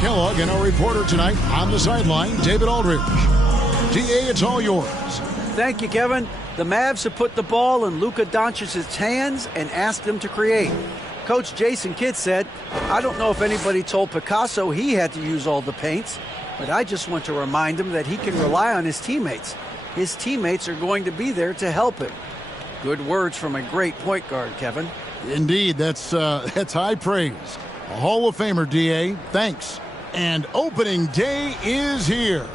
Kellogg and our reporter tonight on the sideline, David Aldridge. DA, it's all yours. Thank you, Kevin. The Mavs have put the ball in Luka Doncic's hands and asked him to create. Coach Jason Kidd said, I don't know if anybody told Picasso he had to use all the paints, but I just want to remind him that he can rely on his teammates. His teammates are going to be there to help him. Good words from a great point guard, Kevin. Indeed, that's high praise. A Hall of Famer, DA. Thanks. And opening day is here.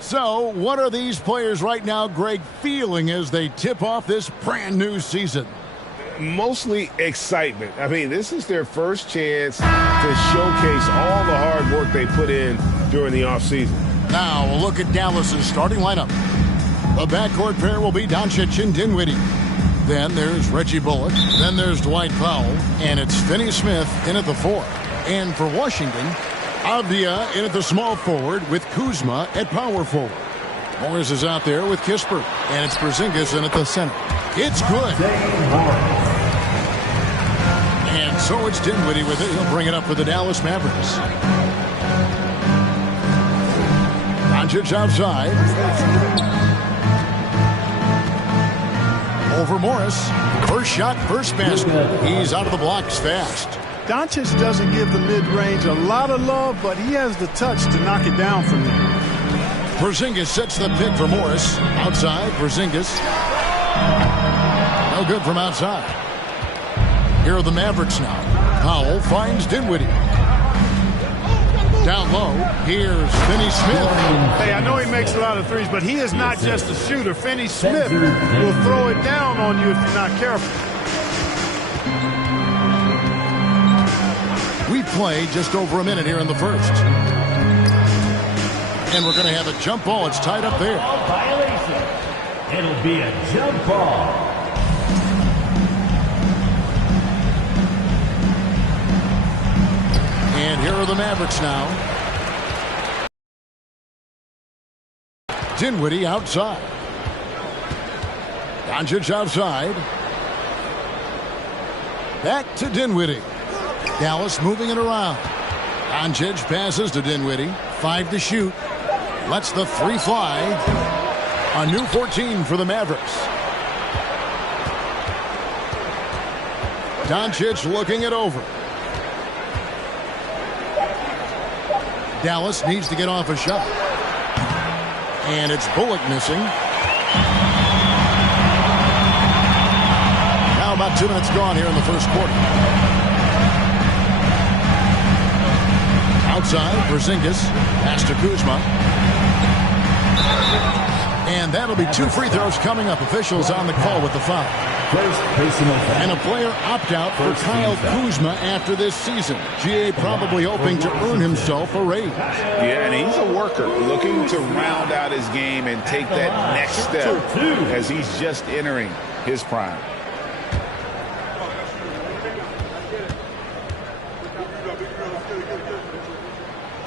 So, what are these players right now, Greg, feeling as they tip off this brand new season? Mostly excitement. I mean, this is their first chance to showcase all the hard work they put in during the offseason. Now, a look at Dallas's starting lineup. The backcourt pair will be Doncic and Dinwiddie. Then there's Reggie Bullock. Then there's Dwight Powell. And it's Finney-Smith in at the 4. And for Washington, Avdia in at the small forward with Kuzma at power forward. Morris is out there with Kispert. And it's Porzingis in at the center. It's good. And so it's Dinwiddie with it. He'll bring it up for the Dallas Mavericks. Doncic outside. Over Morris. First shot, first basket. He's out of the blocks fast. Doncic doesn't give the mid-range a lot of love, but he has the touch to knock it down from there. Porzingis sets the pick for Morris. Outside, Porzingis. No good from outside. Here are the Mavericks now. Powell finds Dinwiddie. Down low, here's Finney-Smith. Hey, I know he makes a lot of threes, but he is not just a shooter. Finney-Smith will throw it down on you if you're not careful. We play just over a minute here in the first. And we're going to have a jump ball. It's tied up there. Violation. It'll be a jump ball. And here are the Mavericks now. Dinwiddie outside. Doncic outside. Back to Dinwiddie. Dallas moving it around. Doncic passes to Dinwiddie. 5 to shoot. Lets the 3 fly. A new 14 for the Mavericks. Doncic looking it over. Dallas needs to get off a shot. And it's Bullock missing. Now about 2 minutes gone here in the first quarter. Outside, Porzingis. Pass to Kuzma. And that'll be 2 free throws coming up. Officials on the call with the foul. And a player opt-out for Kyle Kuzma after this season. GA probably hoping to earn himself a raise. Yeah, and he's a worker looking to round out his game and take that next step as he's just entering his prime.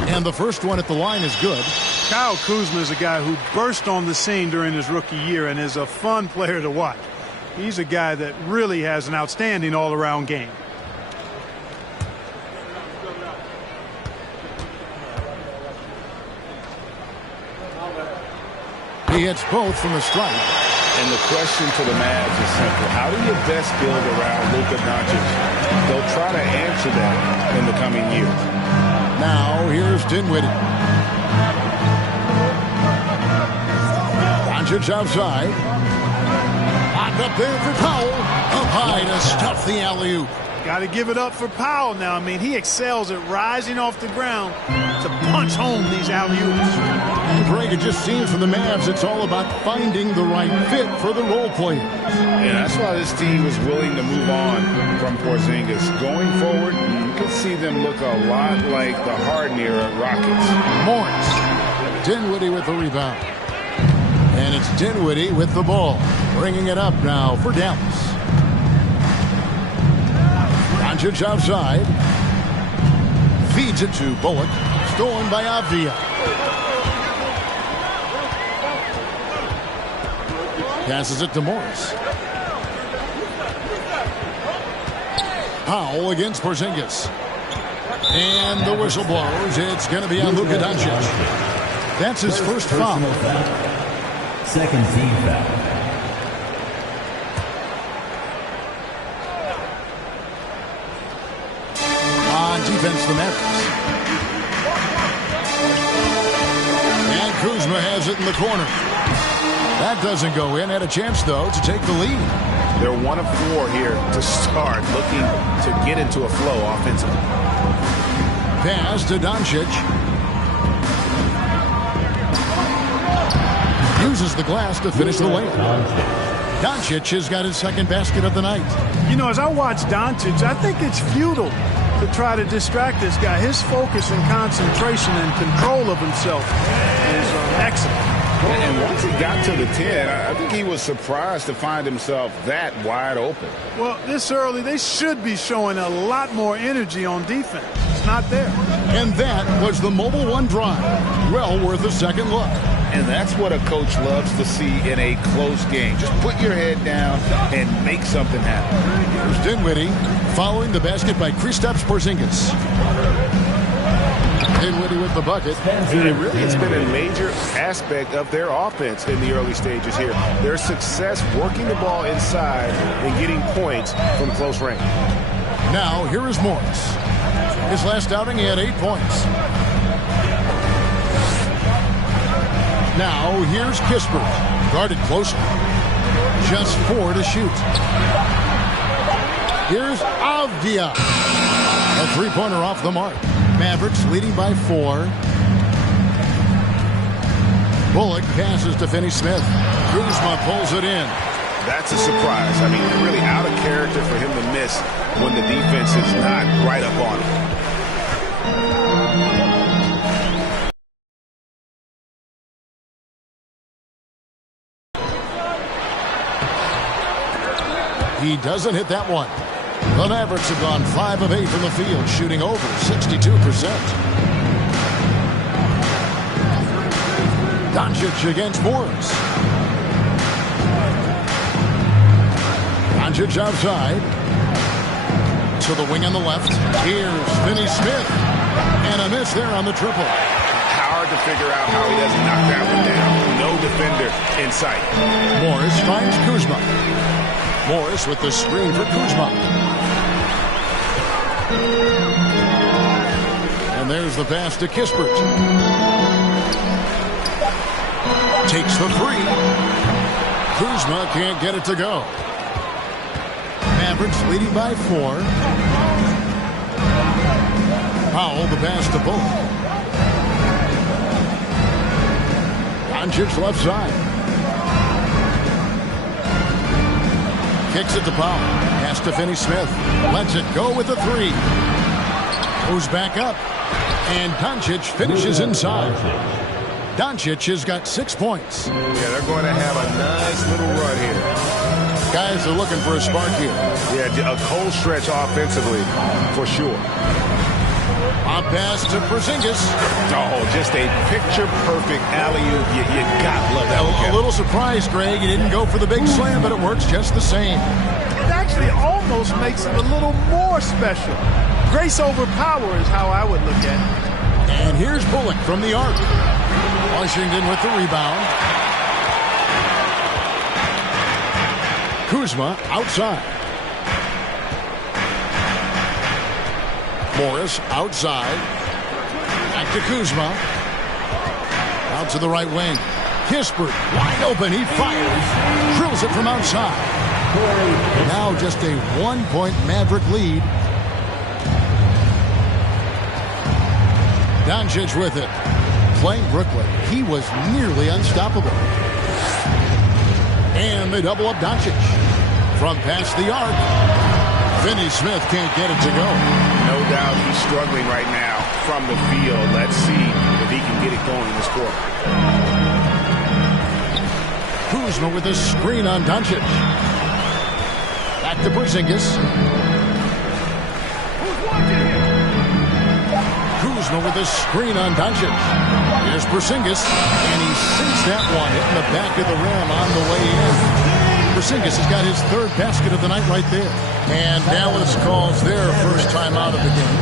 And the first one at the line is good. Kyle Kuzma is a guy who burst on the scene during his rookie year and is a fun player to watch. He's a guy that really has an outstanding all-around game. He hits both from the stripe. And the question to the Mavs is simple. How do you best build around Luka Doncic? They'll try to answer that in the coming years. Now here's Dinwiddie. Doncic outside. Up there for Powell. Up high to stuff the alley-oop. Got to give it up for Powell now. I mean, he excels at rising off the ground to punch home these alley-oops. And Greg, it just seems for the Mavs it's all about finding the right fit for the role players. And that's why this team was willing to move on from Porzingis. Going forward, you can see them look a lot like the Harden era Rockets. Morris. Dinwiddie with the rebound. And it's Dinwiddie with the ball. Bringing it up now for Dallas. Doncic outside. Feeds it to Bullock. Stolen by Avdia. Passes it to Morris. Powell against Porzingis. And the whistle blows. It's going to be on Luka Doncic. That's his first foul. Second team foul. On defense, the Mavericks. And Kuzma has it in the corner. That doesn't go in. Had a chance, though, to take the lead. They're 1 of 4 here to start, looking to get into a flow offensively. Pass to Doncic. Uses the glass to finish the layup. Doncic has got his second basket of the night. You know, as I watch Doncic, I think it's futile to try to distract this guy. His focus and concentration and control of himself is excellent. And once he got to the 10, I think he was surprised to find himself that wide open. Well, this early, they should be showing a lot more energy on defense. It's not there. And that was the Mobile One drive. Well worth a second look. And that's what a coach loves to see in a close game. Just put your head down and make something happen. Here's Dinwiddie following the basket by Kristaps Porzingis. Dinwiddie with the bucket. And really, it's been a major aspect of their offense in the early stages here. Their success working the ball inside and getting points from close range. Now, here is Morris. His last outing, he had 8 points. Now, here's Kispert. Guarded closely. Just 4 to shoot. Here's Avdia. A three-pointer off the mark. Mavericks leading by 4. Bullock passes to Finney-Smith. Kuzma pulls it in. That's a surprise. I mean, really out of character for him to miss when the defense is not right up on him. He doesn't hit that one. The Mavericks have gone 5 of 8 from the field, shooting over 62%. Doncic against Morris. Doncic outside. To the wing on the left. Here's Finney-Smith. And a miss there on the triple. Hard to figure out how he doesn't knock that one down. No defender in sight. Morris finds Kuzma. Morris with the screen for Kuzma. And there's the pass to Kispert. Takes the 3. Kuzma can't get it to go. Mavericks leading by 4. Powell the pass to Bullock. Doncic left side. Kicks it to Powell. Pass to Finney-Smith. Lets it go with the 3. Goes back up. And Doncic finishes inside. Doncic has got 6 points. Yeah, they're going to have a nice little run here. Guys are looking for a spark here. Yeah, a cold stretch offensively for sure. On pass to Porzingis. Oh, just a picture-perfect alley-oop. You gotta love that one. A little surprise, Greg. He didn't go for the big slam, but it works just the same. It actually almost makes it a little more special. Grace over power is how I would look at it. And here's Bullock from the arc. Washington with the rebound. Kuzma outside. Morris outside. Back to Kuzma. Out to the right wing. Kispert wide open. He fires. Drills it from outside. Now just a 1-point Maverick lead. Doncic with it. Playing Brooklyn. He was nearly unstoppable. And they double up Doncic. From past the arc. Finney-Smith can't get it to go. No doubt he's struggling right now from the field. Let's see if he can get it going in this quarter. Kuzma with a screen on Doncic. Back to Porzingis. Kuzma with a screen on Doncic. Here's Porzingis, and he sinks that one, hitting the back of the rim on the way in. Porzingis has got his 3rd basket of the night right there. And Dallas calls their first time out of the game.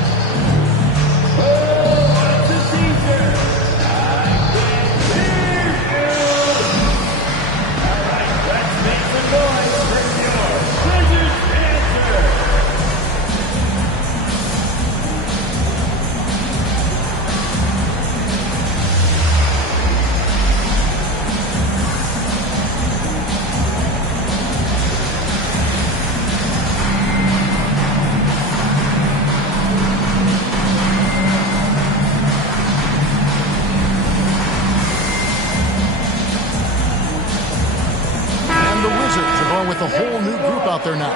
with a whole new group out there now.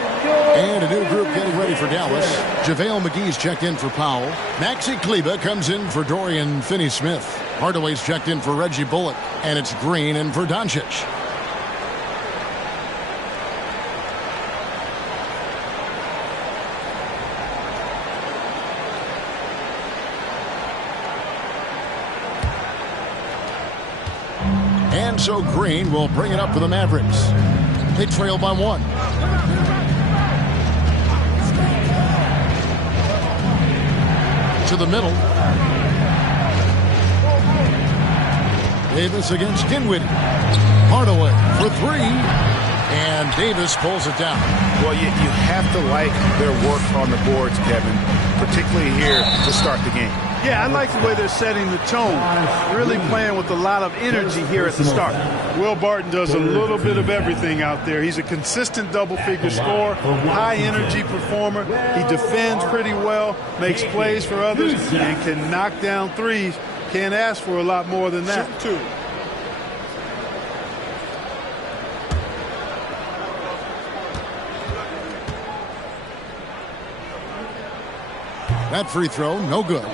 And a new group getting ready for Dallas. JaVale McGee's checked in for Powell. Maxi Kleber comes in for Dorian Finney-Smith. Hardaway's checked in for Reggie Bullock. And it's Green in for Doncic. And so Green will bring it up for the Mavericks. They trail by 1. To the middle. Davis against Dinwiddie. Hardaway for 3. And Davis pulls it down. Well, you have to like their work on the boards, Kevin, particularly here to start the game. Yeah, I like the way they're setting the tone. Really playing with a lot of energy here at the start. Will Barton does a little bit of everything out there. He's a consistent double-figure scorer, high-energy performer. He defends pretty well, makes plays for others, and can knock down threes. Can't ask for a lot more than that. Too. That free throw, no good.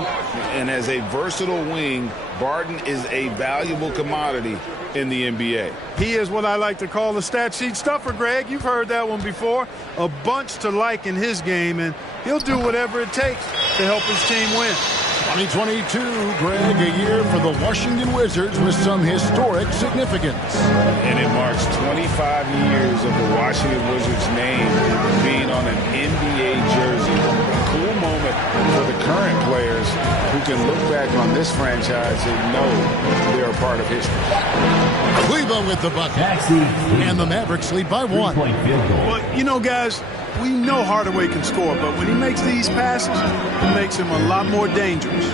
And as a versatile wing, Barton is a valuable commodity in the NBA. He is what I like to call the stat sheet stuffer, Greg. You've heard that one before. A bunch to like in his game, and he'll do whatever it takes to help his team win. 2022, Greg, a year for the Washington Wizards with some historic significance. And it marks 25 years of the Washington Wizards name being on an NBA jersey. A cool moment for the current players who can look back on this franchise and know they're a part of history. Kleber with the bucket. And the Mavericks lead by 1. Well, you know, guys, we know Hardaway can score, but when he makes these passes, it makes him a lot more dangerous.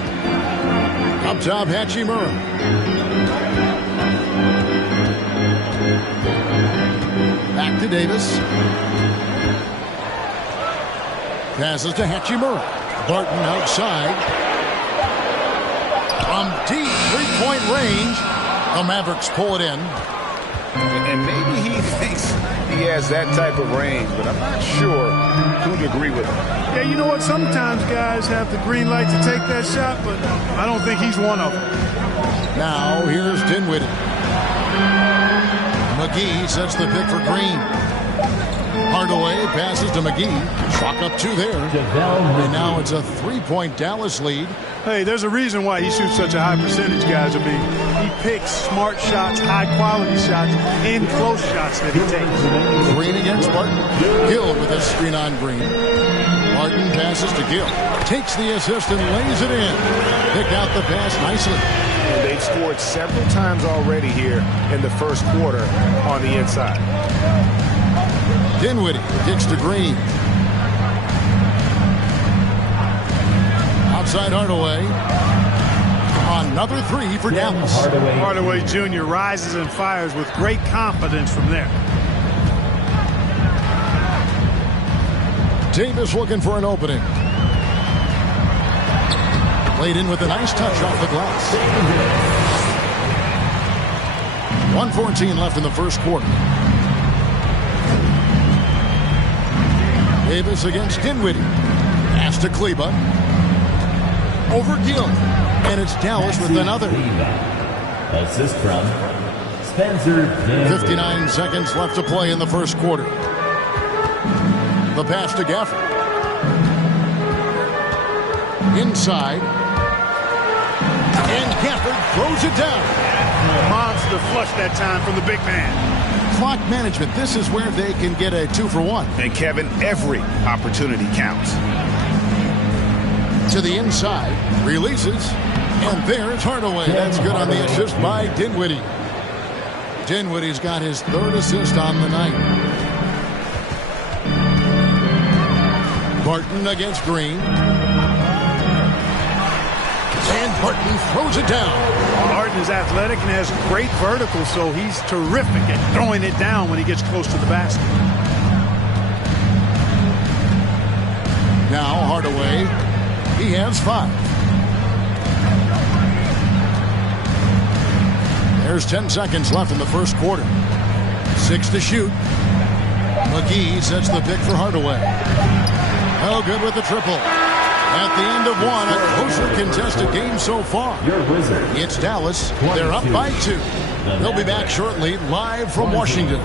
Up top, Hachimura. Back to Davis. Passes to Hachimura. Barton outside. From deep three-point range, the Mavericks pull it in. And maybe he thinks he has that type of range, but I'm not sure who'd agree with him. Yeah, you know what? Sometimes guys have the green light to take that shot, but I don't think he's one of them. Now, here's Dinwiddie. McGee sets the pick for Green. Hardaway passes to McGee. Chalk up 2 there. And now it's a 3-point Dallas lead. Hey, there's a reason why he shoots such a high percentage, guys. I mean, he picks smart shots, high-quality shots, and close shots that he takes. Green against Barton. Gill with a screen on Green. Barton passes to Gill. Takes the assist and lays it in. Picked out the pass nicely. And they've scored several times already here in the first quarter on the inside. Dinwiddie kicks to Green. Outside Hardaway. Another 3 for Dallas. Hardaway Jr. rises and fires with great confidence from there. Davis looking for an opening. Played in with a nice touch off the glass. 1:14 left in the first quarter. Davis against Dinwiddie. Pass to Kleber. Over Gill. And it's Dallas with another. Assist from Spencer. 59 seconds left to play in the first quarter. The pass to Gafford. Inside. And Gafford throws it down. Monster flush that time from the big man. Clock management. This is where they can get a 2-for-1. And Kevin, every opportunity counts. To the inside. Releases. And there's Hardaway. That's good on the assist by Dinwiddie. Dinwiddie's got his 3rd assist on the night. Barton against Green. And Barton throws it down. Barton is athletic and has great vertical, so he's terrific at throwing it down when he gets close to the basket. Now Hardaway. He has 5. There's 10 seconds left in the first quarter. 6 to shoot. McGee sets the pick for Hardaway. Oh, good with the triple. At the end of one, a closer contested game so far. It's Dallas. They're up by 2. They'll be back shortly, live from Washington.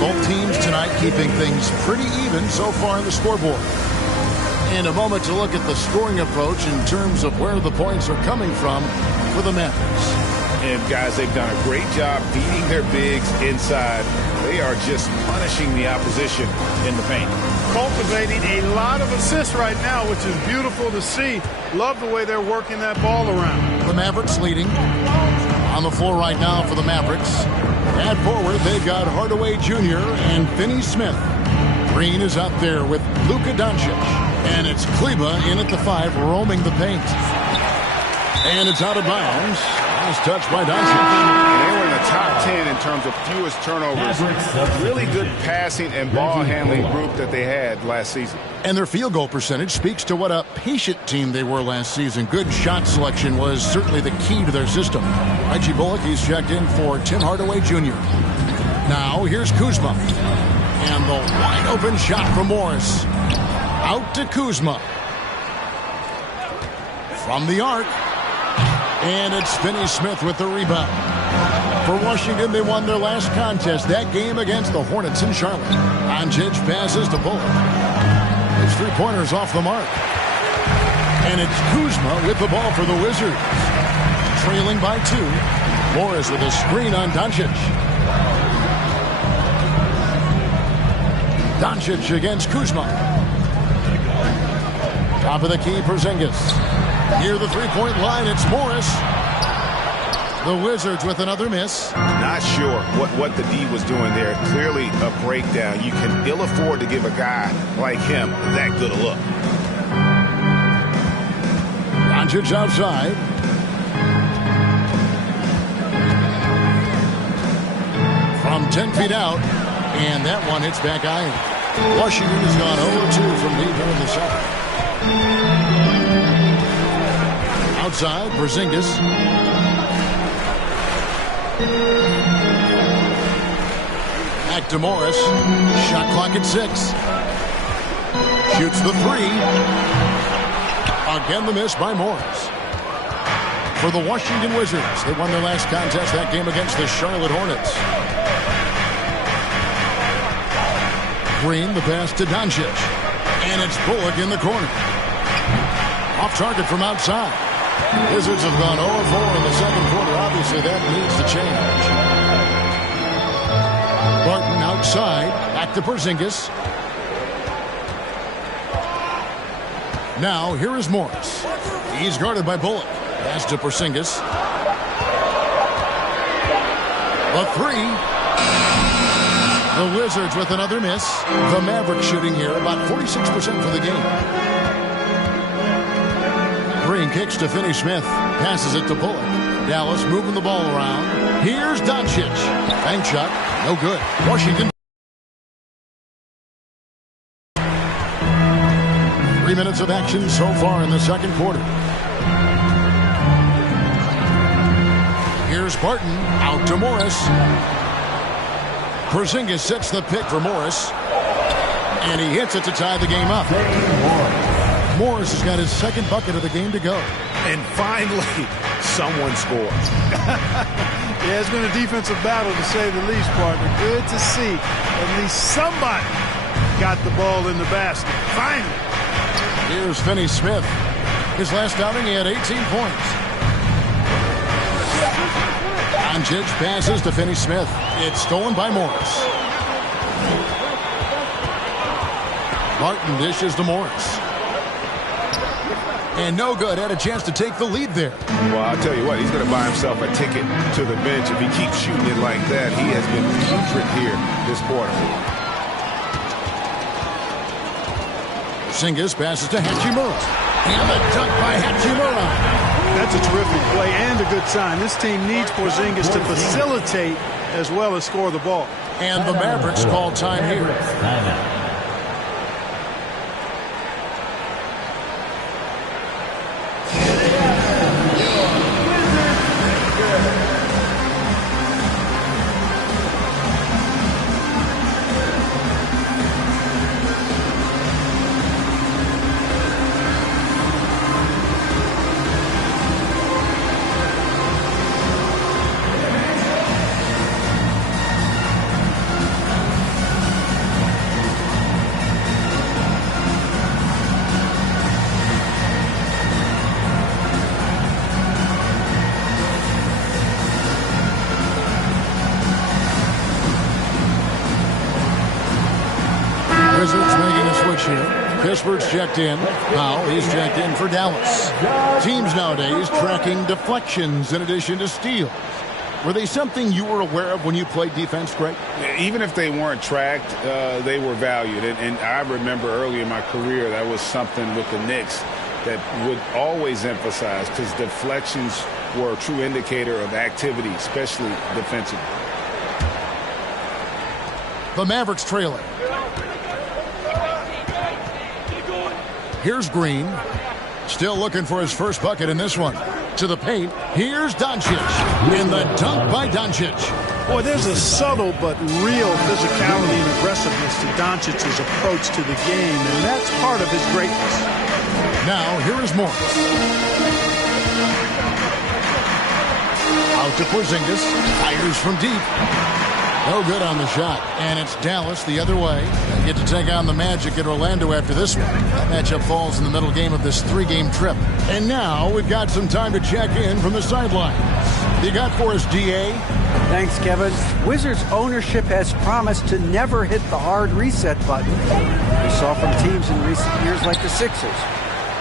Both teams tonight keeping things pretty even so far in the scoreboard. In a moment to look at the scoring approach in terms of where the points are coming from for the Mavericks. And guys, they've done a great job beating their bigs inside. They are just punishing the opposition in the paint. Cultivating a lot of assists right now, which is beautiful to see. Love the way they're working that ball around. The Mavericks leading. On the floor right now for the Mavericks. At forward, they've got Hardaway Jr. and Finney Smith. Green is out there with Luka Doncic. And it's Kleba in at the 5, roaming the paint. And it's out of bounds. Last touch by Doncic. And they were in the top 10 in terms of fewest turnovers. Really good passing and ball handling group that they had last season. And their field goal percentage speaks to what a patient team they were last season. Good shot selection was certainly the key to their system. Reggie Bullock, he's checked in for Tim Hardaway Jr. Now here's Kuzma. And the wide open shot from Morris. Out to Kuzma. From the arc. And it's Finney Smith with the rebound. For Washington, they won their last contest, that game against the Hornets in Charlotte. Doncic passes to Bullock. His 3-pointers off the mark. And it's Kuzma with the ball for the Wizards. Trailing by 2. Morris with a screen on Doncic. Doncic against Kuzma. Top of the key, Porzingis. Near the 3-point line, it's Morris. The Wizards with another miss. Not sure what the D was doing there. Clearly a breakdown. You can ill afford to give a guy like him that good a look. Doncic outside. From 10 feet out. And that one hits back iron. Washington has gone 0-2 from deep in the second. Outside, Porzingis. Back to Morris. Shot clock at 6. Shoots the 3. Again the miss by Morris. For the Washington Wizards, they won their last contest, that game against the Charlotte Hornets. Green, the pass to Doncic. And it's Bullock in the corner. Off target from outside. Wizards have gone 0-4 in the second quarter. Obviously, that needs to change. Barton outside. Back to Porzingis. Now, here is Morris. He's guarded by Bullock. Pass to Porzingis. A 3. The Wizards with another miss. The Mavericks shooting here about 46% for the game. Green kicks to Finney Smith. Passes it to Bullock. Dallas moving the ball around. Here's Doncic. Bank shot. No good. Washington. 3 minutes of action so far in the second quarter. Here's Barton. Out to Morris. Porzingis sets the pick for Morris. And he hits it to tie the game up. Morris has got his second bucket of the game to go. And finally, someone scores. Yeah, it's been a defensive battle, to say the least, partner. Good to see at least somebody got the ball in the basket. Finally. Here's Finney Smith. His last outing, he had 18 points. Doncic passes to Finney Smith. It's stolen by Morris. Martin dishes to Morris. And no good. Had a chance to take the lead there. Well, I'll tell you what, he's going to buy himself a ticket to the bench if he keeps shooting it like that. He has been putrid here this quarter. Porzingis passes to Hachimura. And the dunk by Hachimura. That's a terrific play and a good sign. This team needs Porzingis to facilitate as well as score the ball. And the Mavericks call time here. Wizards making a switch here. Pittsburgh's checked in. Powell, he's checked in for Dallas. Teams nowadays tracking deflections in addition to steals. Were they something you were aware of when you played defense, Greg? Even if they weren't tracked, they were valued. And I remember early in my career, that was something with the Knicks that would always emphasize, because deflections were a true indicator of activity, especially defensively. The Mavericks trailing. Here's Green. Still looking for his first bucket in this one. To the paint. Here's Doncic. And the dunk by Doncic. Boy, there's a subtle but real physicality and aggressiveness to Doncic's approach to the game, and that's part of his greatness. Now, here is Morris. Out to Porzingis. Fires from deep. No good on the shot. And it's Dallas the other way. They get to take on the Magic at Orlando after this one. That matchup falls in the middle game of this three-game trip. And now we've got some time to check in from the sidelines. You got for us, DA? Thanks, Kevin. Wizards ownership has promised to never hit the hard reset button we saw from teams in recent years like the Sixers.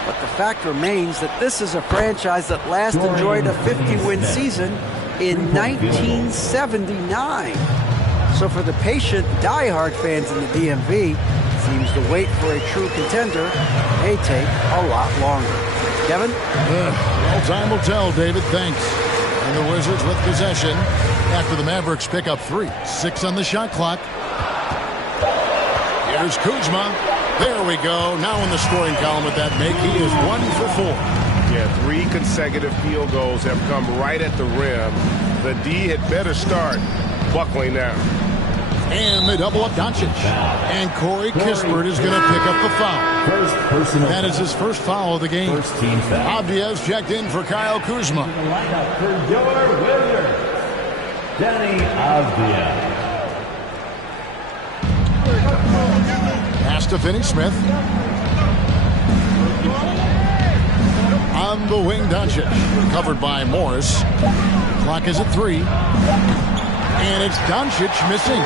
But the fact remains that this is a franchise that last enjoyed a 50-win season in 1979. So for the patient, diehard fans in the DMV, seems the wait for a true contender may take a lot longer. Kevin? Well, time will tell, David. Thanks. And the Wizards with possession after the Mavericks pick up 3. 6 on the shot clock. Here's Kuzma. There we go. Now in the scoring column with that make, he is 1 for 4. Yeah, 3 consecutive field goals have come right at the rim. The D had better start buckling now. And they double up Doncic. And Corey Kispert is going to pick up the foul. That is his first foul of the game. Avdia's checked in for Kyle Kuzma. The lineup for your Wizards, Danny Avdia. Pass to Finney-Smith. On the wing, Doncic. Covered by Morris. Clock is at 3. And it's Doncic missing.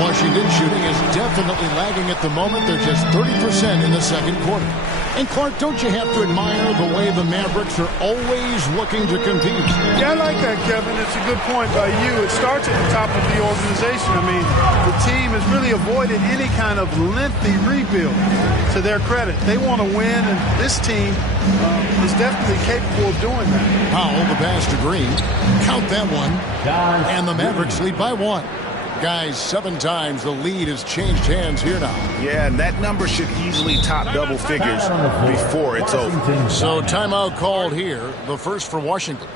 Washington shooting is definitely lagging at the moment. They're just 30% in the second quarter. And Clark, don't you have to admire the way the Mavericks are always looking to compete? Yeah, I like that, Kevin. It's a good point by you. It starts at the top of the organization. I mean, the team has really avoided any kind of lengthy rebuild. To their credit, they want to win, and this team is definitely capable of doing that. Powell, the pass to Green. Count that one. And the Mavericks lead by 1. Guys, 7 times the lead has changed hands here now. Yeah, and that number should easily top double figures before it's over. So timeout called here, the first for Washington.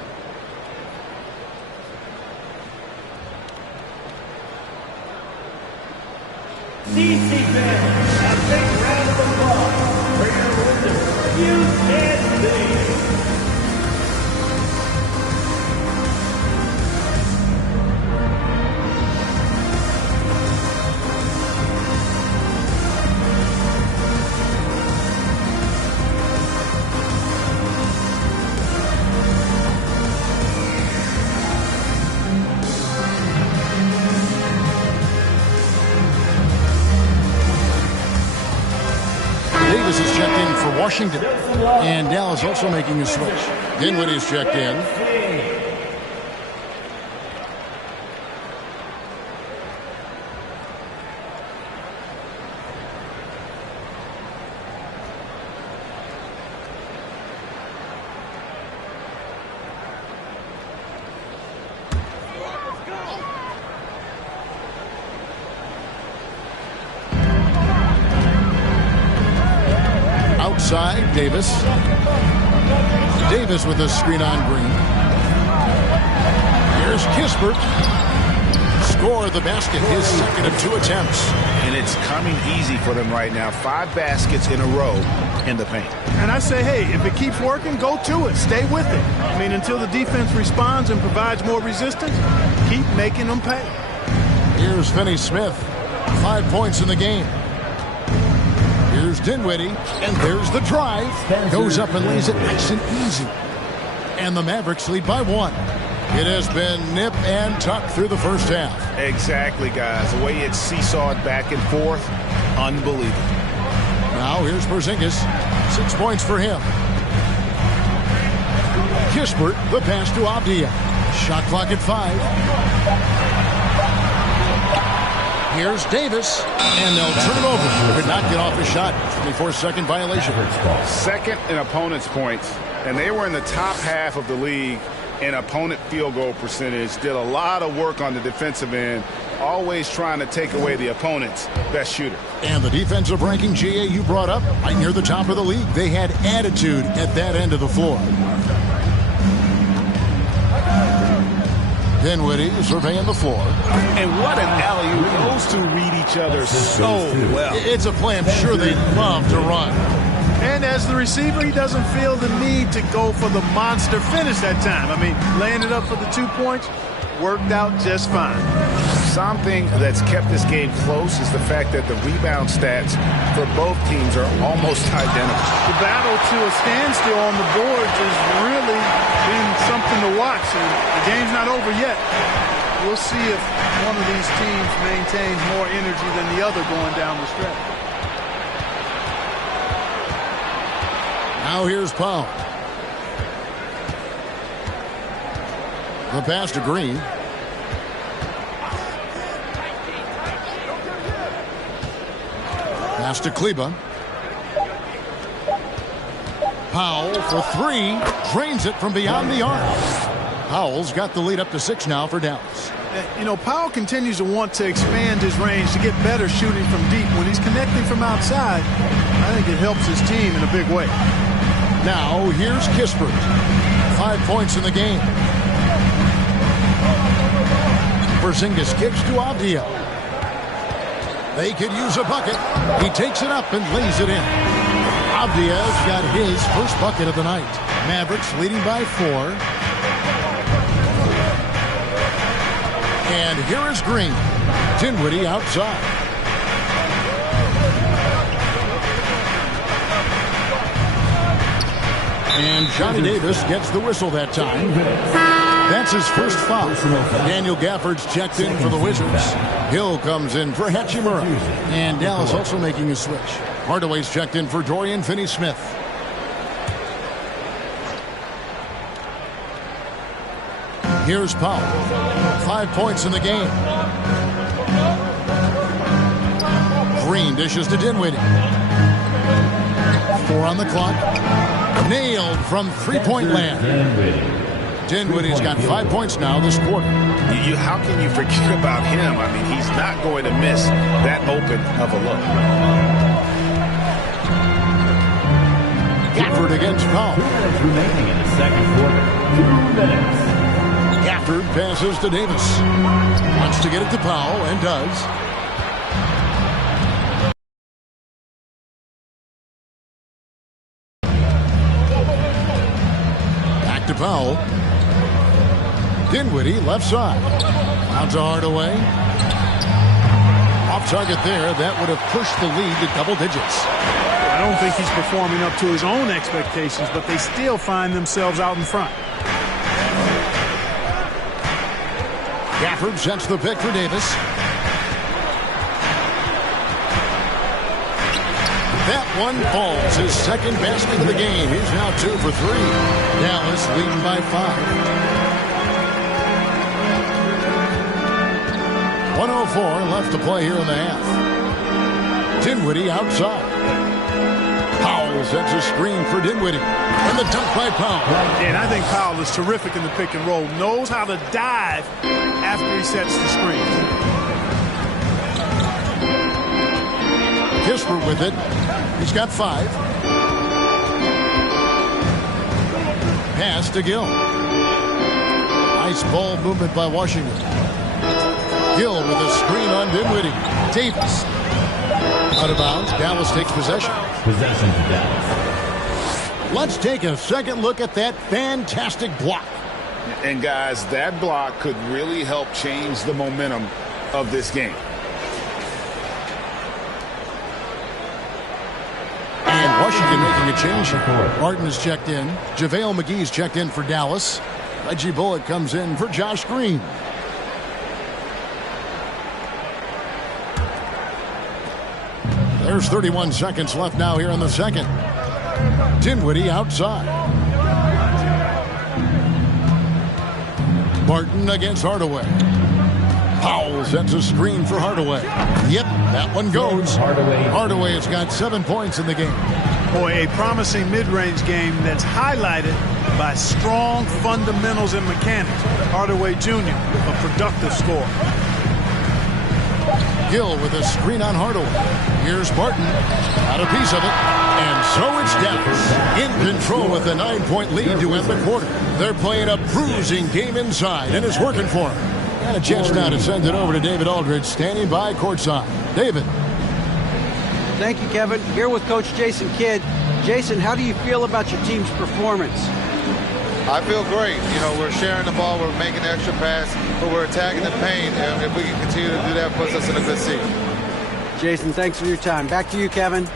DC fans, a big round of applause for your Wizards, UNC. Davis is checked in for Washington. And Dallas also making a switch. Dinwiddie is checked in. side, Davis. Davis with a screen on Green. Here's Kispert. Score the basket, his second of 2 attempts. And it's coming easy for them right now. 5 baskets in a row in the paint. And I say, hey, if it keeps working, go to it. Stay with it. I mean, until the defense responds and provides more resistance, keep making them pay. Here's Finney Smith. 5 points in the game. Here's Dinwiddie, and there's the drive. Goes up and lays it nice and easy. And the Mavericks lead by 1. It has been nip and tuck through the first half. Exactly, guys. The way it's seesawed back and forth, unbelievable. Now here's Porzingis. 6 points for him. Kispert, the pass to Avdia. Shot clock at 5. Here's Davis, and they'll turn it over. Could not get off a shot. 24-second violation. Second in opponent's points, and they were in the top half of the league in opponent field goal percentage. Did a lot of work on the defensive end, always trying to take away the opponent's best shooter. And the defensive ranking, GA, you brought up, right near the top of the league. They had attitude at that end of the floor. Dinwiddie surveying the floor. And what an alley-oop. Those two read each other so well. It's a play I'm sure they'd love to run. And as the receiver, he doesn't feel the need to go for the monster finish that time. I mean, laying it up for the 2 points worked out just fine. Something that's kept this game close is the fact that the rebound stats for both teams are almost identical. The battle to a standstill on the boards has really been something to watch, and the game's not over yet. We'll see if one of these teams maintains more energy than the other going down the stretch. Now here's Powell. The pass to Green. Pass to Kleba. Powell for 3. Drains it from beyond the arc. Powell's got the lead up to 6 now for Dallas. You know, Powell continues to want to expand his range to get better shooting from deep. When he's connecting from outside, I think it helps his team in a big way. Now here's Kispert. 5 points in the game. Porzingis kicks to Avdia. They could use a bucket. He takes it up and lays it in. Avdia's got his first bucket of the night. Mavericks leading by 4. And here is Green. Dinwiddie outside. And Johnny Davis gets the whistle that time. That's his first foul. Daniel Gafford's checked in for the Wizards. Hill comes in for Hachimura. And Dallas also making a switch. Hardaway's checked in for Dorian Finney-Smith. Here's Powell. 5 points in the game. Green dishes to Dinwiddie. 4 on the clock. Nailed from three-point land. Dinwiddie's got 5 points now this quarter. How can you forget about him? I mean, he's not going to miss that open of a look. Gafford against Powell. 2 minutes remaining in the second quarter. 2 minutes. Gafford passes to Davis. Wants to get it to Powell and does. Back to Powell. Dinwiddie left side. Out to Hardaway. Off target there. That would have pushed the lead to double digits. I don't think he's performing up to his own expectations, but they still find themselves out in front. Gafford sets the pick for Davis. That one falls. His second basket of the game. He's now 2 for 3. Dallas leading by 5. 1:04 left to play here in the half. Dinwiddie outside. Powell sets a screen for Dinwiddie. And the dunk by Powell. And I think Powell is terrific in the pick and roll. Knows how to dive after he sets the screen. Kispert with it. He's got 5. Pass to Gill. Nice ball movement by Washington. Gill with a screen on Dinwiddie. Davis. Out of bounds. Dallas takes possession. Possession to Dallas. Let's take a second look at that fantastic block. And, guys, that block could really help change the momentum of this game. And Washington making a change. Martin is checked in. JaVale McGee's checked in for Dallas. Reggie Bullock comes in for Josh Green. There's 31 seconds left now here in the second. Dinwiddie outside. Martin against Hardaway. Powell sets a screen for Hardaway. Yep, that one goes. Hardaway has got 7 points in the game. Boy, a promising mid-range game that's highlighted by strong fundamentals and mechanics. Hardaway Jr., a productive scorer. Gill with a screen on Hardaway. Here's Martin. Got a piece of it. And so it's Dallas in control with a 9-point lead to end the quarter. They're playing a bruising game inside, and it's working for them. And a chance now to send it over to David Aldridge, standing by courtside. David. Thank you, Kevin. Here with Coach Jason Kidd. Jason, how do you feel about your team's performance? I feel great. You know, we're sharing the ball, we're making the extra pass, but we're attacking the paint, and if we can continue to do that, puts us in a good seat. Jason, thanks for your time. Back to you, Kevin.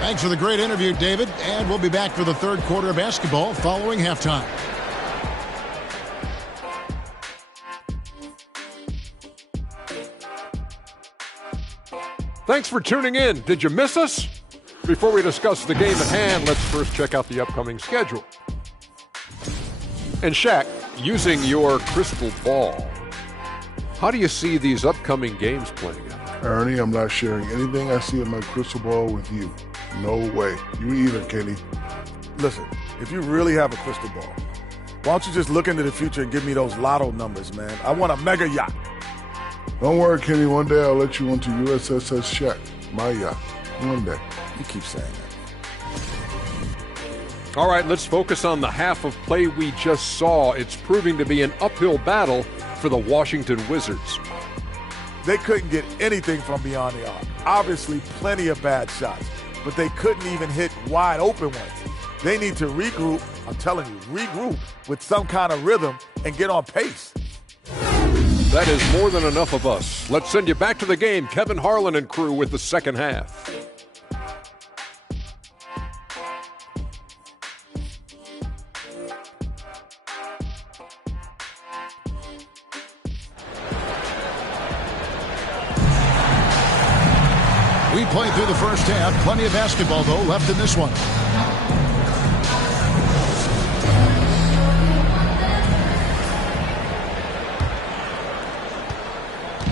Thanks for the great interview, David. And we'll be back for the third quarter of basketball following halftime. Thanks for tuning in. Did you miss us? Before we discuss the game at hand, let's first check out the upcoming schedule. And Shaq, using your crystal ball, how do you see these upcoming games playing out? Ernie, I'm not sharing anything I see in my crystal ball with you. No way. You either, Kenny. Listen, if you really have a crystal ball, why don't you just look into the future and give me those lotto numbers, man? I want a mega yacht. Don't worry, Kenny. One day I'll let you onto USSS Shaq, my yacht. One day. You keep saying that. All right, let's focus on the half of play we just saw. It's proving to be an uphill battle for the Washington Wizards. They couldn't get anything from beyond the arc. Obviously, plenty of bad shots, but they couldn't even hit wide open ones. They need to regroup, I'm telling you, regroup with some kind of rhythm and get on pace. That is more than enough of us. Let's send you back to the game. Kevin Harlan and crew with the second half. We played through the first half. Plenty of basketball, though, left in this one.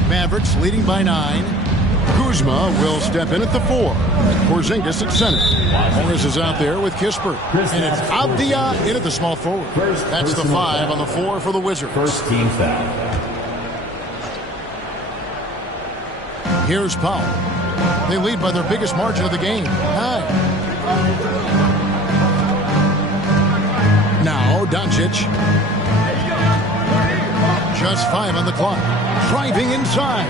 Mavericks leading by 9. Kuzma will step in at the 4. And Porzingis at center. Morris is out there with Kispert. And it's Avdia in at the small forward. That's the 5 on the 4 for the Wizards. First team foul. Here's Powell. They lead by their biggest margin of the game, 9. Now Doncic. Just 5 on the clock. Driving inside.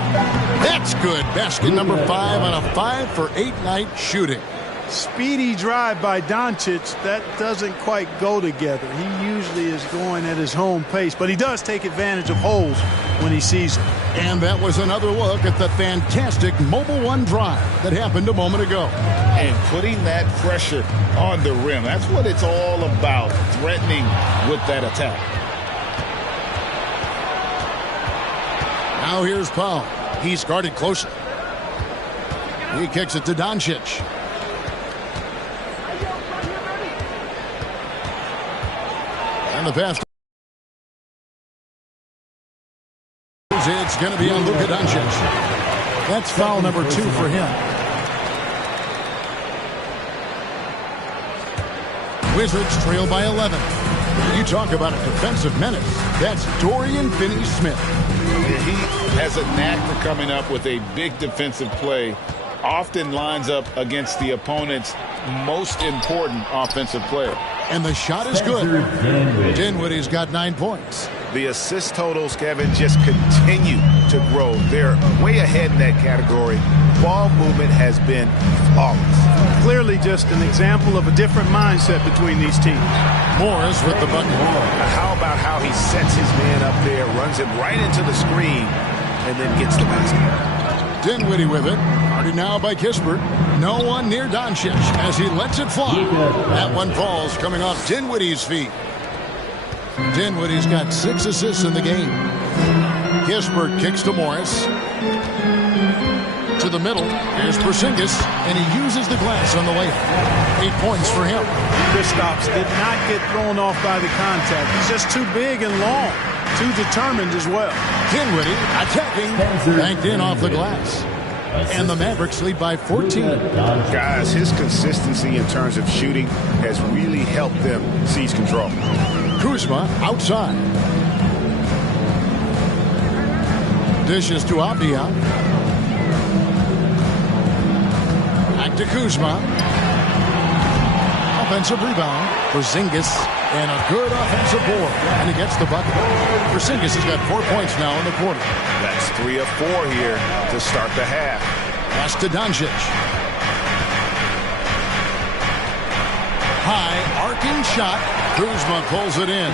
That's good. Basket number 5 on a 5-for-8 night shooting. Speedy drive by Doncic. That doesn't quite go together. He usually is going at his home pace, but he does take advantage of holes when he sees it. And that was another look at the fantastic Mobile One drive that happened a moment ago. And putting that pressure on the rim. That's what it's all about, threatening with that attack. Now here's Powell. He's guarded closely. He kicks it to Doncic. And the pass. It's going to be on Luka Doncic. That's foul number 2 for him. Wizards trail by 11. You talk about a defensive menace. That's Dorian Finney-Smith. He has a knack for coming up with a big defensive play often lines up against the opponent's most important offensive player. And the shot is good. Dinwiddie's got 9 points. The assist totals, Kevin, just continue to grow. They're way ahead in that category. Ball movement has been flawless. Clearly just an example of a different mindset between these teams. Morris with the bucket. How about how he sets his man up there, runs him right into the screen, and then gets the basket. Dinwiddie with it. Guarded now by Kispert. No one near Doncic as he lets it fly. That one falls coming off Dinwiddie's feet. Dinwiddie's got 6 assists in the game. Kispert kicks to Morris. To the middle. Here's Porzingis, and he uses the glass on the layup. 8 points for him. Kristaps did not get thrown off by the contact. He's just too big and long. Too determined as well. Dinwiddie attacking. Banked in off the glass. And the Mavericks lead by 14. Guys, his consistency in terms of shooting has really helped them seize control. Kuzma outside. Dishes to Avdia. Back to Kuzma. Offensive rebound. Porzingis. And a good offensive board. And he gets the bucket. Porzingis has got 4 points now in the quarter. That's 3 of 4 here to start the half. Pass to Doncic. High arcing shot. Kuzma pulls it in.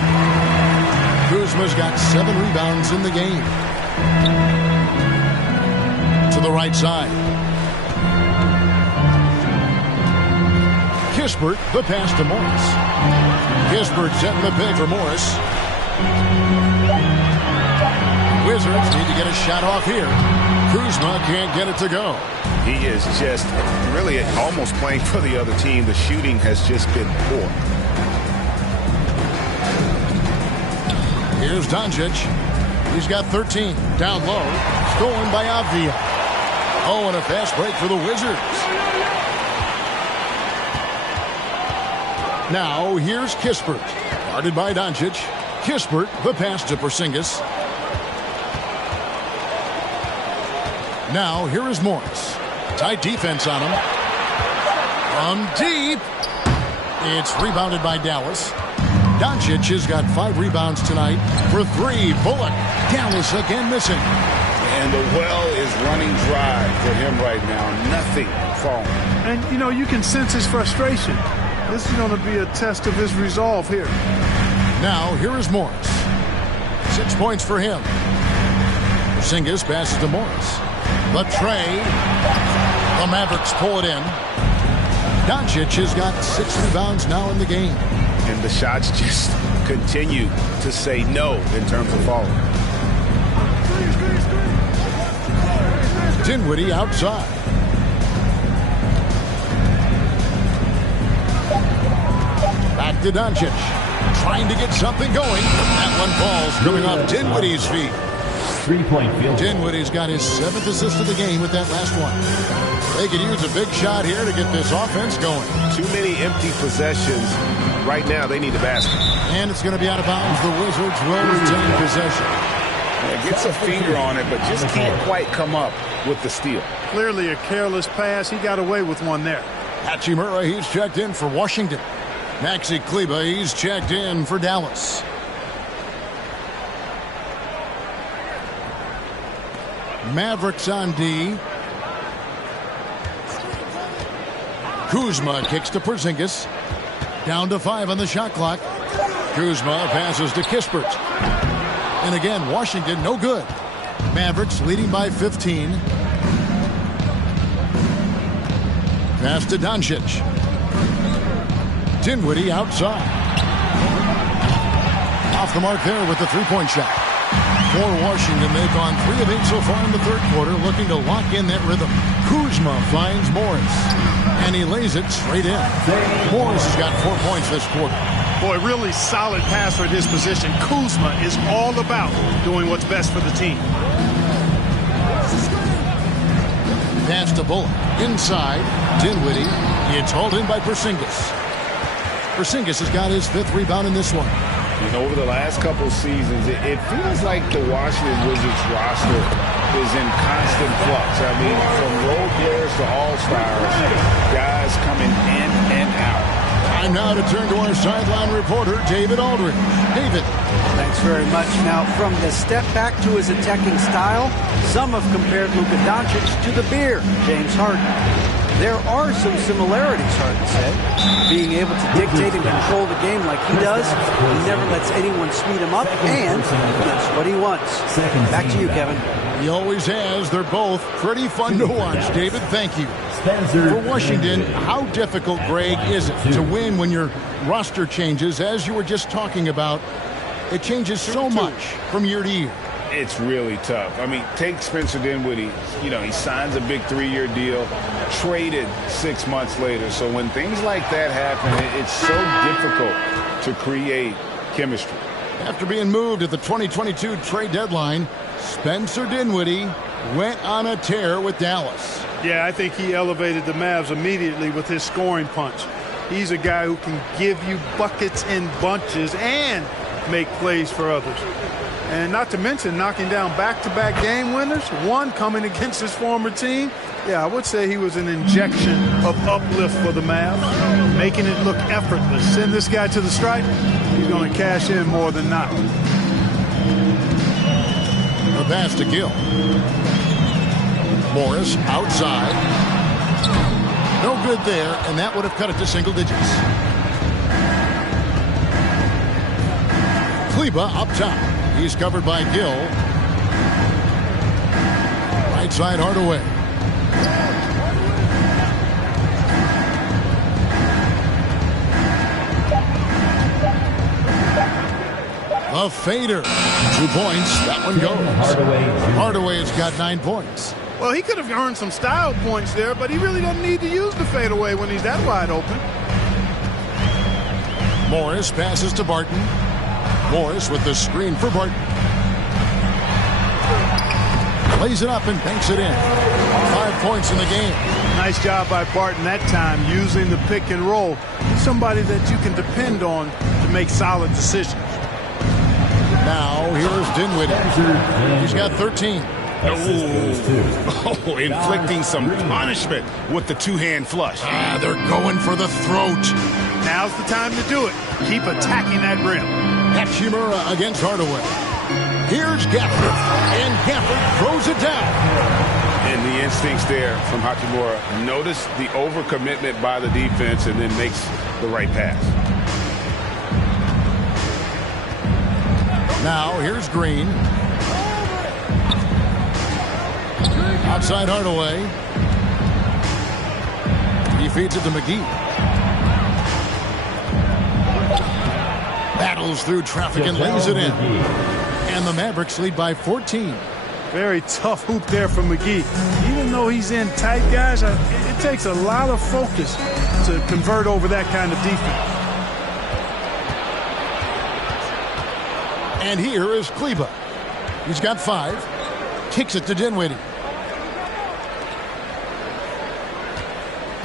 Kuzma's got 7 rebounds in the game. To the right side. Kispert, the pass to Morris. Kispert setting the pick for Morris. Wizards need to get a shot off here. Kuzma can't get it to go. He is just really almost playing for the other team. The shooting has just been poor. Here's Doncic. He's got 13. Down low. Stolen by Avdia. Oh, and a fast break for the Wizards. Now, here's Kispert. Guarded by Doncic. Kispert, the pass to Porzingis. Now, here is Morris. Tight defense on him. From deep. It's rebounded by Dallas. Doncic has got 5 rebounds tonight for 3. Bullock. Dallas again missing. And the well is running dry for him right now. Nothing falling. And, you know, you can sense his frustration. This is going to be a test of his resolve here. Now, here is Morris. 6 points for him. Porzingis passes to Morris. The tray. The Mavericks pull it in. Doncic has got 6 rebounds now in the game. And the shots just continue to say no in terms of falling. Dinwiddie outside. Back to Doncic. Trying to get something going. That one falls coming off Dinwiddie's feet. 3-point field. Dinwiddie's got his 7th assist of the game with that last one. They could use a big shot here to get this offense going. Too many empty possessions. Right now, they need a basket. And it's going to be out of bounds. The Wizards will retain possession. Gets a finger on it, but just can't quite come up with the steal. Clearly a careless pass. He got away with one there. Hachimura, he's checked in for Washington. Maxi Kleber, he's checked in for Dallas. Mavericks on D. Kuzma kicks to Porzingis. Down to 5 on the shot clock. Kuzma passes to Kispert. And again, Washington no good. Mavericks leading by 15. Pass to Doncic. Dinwiddie outside. Off the mark there with the 3-point shot. For Washington, they've gone 3 of 8 so far in the third quarter, looking to lock in that rhythm. Kuzma finds Morris, and he lays it straight in. Morris has got 4 points this quarter. Boy, really solid passer at his position. Kuzma is all about doing what's best for the team. Pass to Bullock. Inside, Dinwiddie. It's hauled in by Porzingis. Porzingis has got his 5th rebound in this one. You know, over the last couple seasons, it feels like the Washington Wizards roster is in constant flux. I mean, from role players to styles. Guys coming in and out. Time now to turn to our sideline reporter, David Aldridge. David. Thanks very much. Now, from the step back to his attacking style, some have compared Luka Doncic to the bear, James Harden. There are some similarities, Harden said. Being able to dictate and control the game like he does, he never lets anyone speed him up, and he knows what he wants. Back to you, Kevin. He always has. They're both pretty fun to watch. David, thank you. For Washington, how difficult, Greg, is it to win when your roster changes? As you were just talking about, it changes so much from year to year. It's really tough. I mean, take Spencer Dinwiddie. You know, he signs a big 3-year deal, traded 6 months later. So when things like that happen, it's so difficult to create chemistry. After being moved at the 2022 trade deadline, Spencer Dinwiddie went on a tear with Dallas. Yeah, I think he elevated the Mavs immediately with his scoring punch. He's a guy who can give you buckets in bunches and make plays for others. And not to mention knocking down back-to-back game winners, one coming against his former team. Yeah, I would say he was an injection of uplift for the Mavs, making it look effortless. Send this guy to the stripe, he's going to cash in more than not. The pass to Gill. Morris outside. No good there, and that would have cut it to single digits. Kleber up top. He's covered by Gill. Right side Hardaway. A fader. 2 points. That one goes. Hardaway's got 9 points. Well, he could have earned some style points there, but he really doesn't need to use the fadeaway when he's that wide open. Morris passes to Barton. Morris with the screen for Barton. Lays it up and banks it in. 5 points in the game. Nice job by Barton that time using the pick and roll. Somebody that you can depend on to make solid decisions. Now here's Dinwiddie. He's got 13. Oh, inflicting some punishment with the two-hand flush. They're going for the throat. Now's the time to do it. Keep attacking that rim. Hachimura against Hardaway. Here's Gafford, and Gafford throws it down. And the instincts there from Hachimura. Notice the overcommitment by the defense and then makes the right pass. Now here's Green. Outside Hardaway. He feeds it to McGee. Battles through traffic and lays it in. And the Mavericks lead by 14. Very tough hoop there for McGee. Even though he's in tight, guys, it takes a lot of focus to convert over that kind of defense. And here is Kleber. He's got 5. Kicks it to Dinwiddie.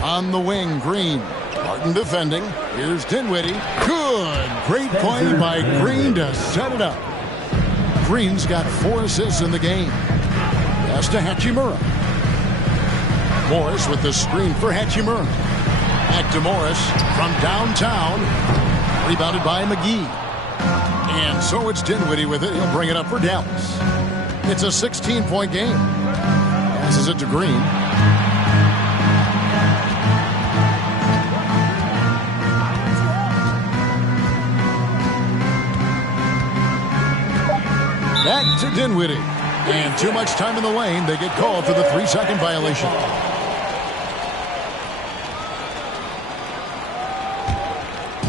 On the wing, Green. Barton defending. Here's Dinwiddie. Good. Great play by Green to set it up. Green's got 4 assists in the game. Pass to Hachimura. Morris with the screen for Hachimura. Back to Morris from downtown. Rebounded by McGee. And so it's Dinwiddie with it. He'll bring it up for Dallas. It's a 16-point game. Passes it to Green. Back to Dinwiddie. And too much time in the lane. They get called for the 3-second violation.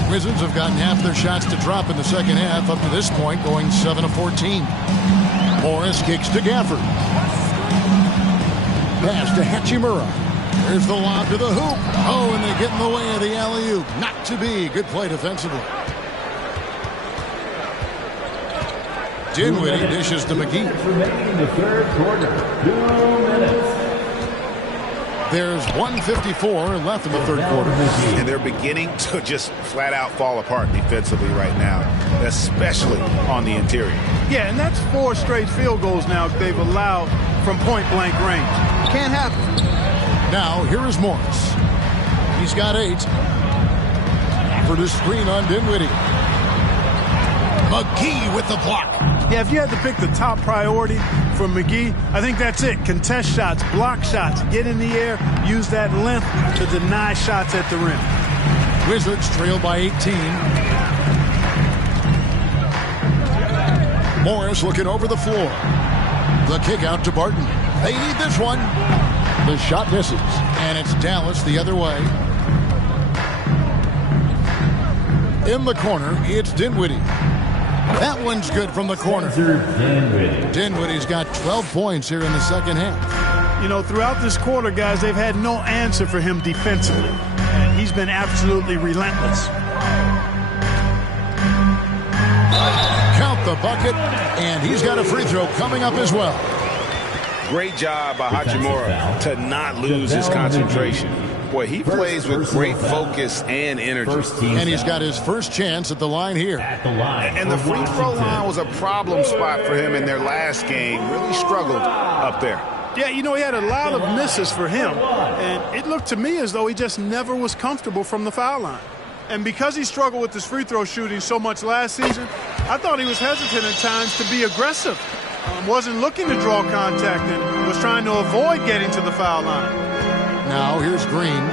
Wizards have gotten half their shots to drop in the second half. Up to this point, going 7 of 14. Morris kicks to Gafford. Pass to Hachimura. There's the lob to the hoop. Oh, and they get in the way of the alley-oop. Not to be. Good play defensively. Dinwiddie dishes to McGee. Remaining in the third quarter. 2 minutes. There's 1:54 left in the third quarter. And they're beginning to just flat out fall apart defensively right now, especially on the interior. Yeah, and that's 4 straight field goals now they've allowed from point-blank range. Can't happen. Now, here is Morris. He's got 8. For the screen on Dinwiddie. McGee with the block. Yeah, if you had to pick the top priority for McGee, I think that's it. Contest shots, block shots, get in the air, use that length to deny shots at the rim. Wizards trail by 18. Morris looking over the floor. The kick out to Barton. They need this one. The shot misses, and it's Dallas the other way. In the corner, it's Dinwiddie. That one's good from the corner. Dinwiddie's got 12 points here in the second half. You know, throughout this quarter, guys, they've had no answer for him defensively. And he's been absolutely relentless. Count the bucket, and he's got a free throw coming up as well. Great job by Hachimura to not lose his concentration. Boy, he plays with great focus and energy. And he's got his first chance at the line here. And the free throw line was a problem spot for him in their last game. Really struggled up there. Yeah, you know, he had a lot of misses for him. And it looked to me as though he just never was comfortable from the foul line. And because he struggled with his free throw shooting so much last season, I thought he was hesitant at times to be aggressive. Wasn't looking to draw contact and was trying to avoid getting to the foul line. Now here's Green.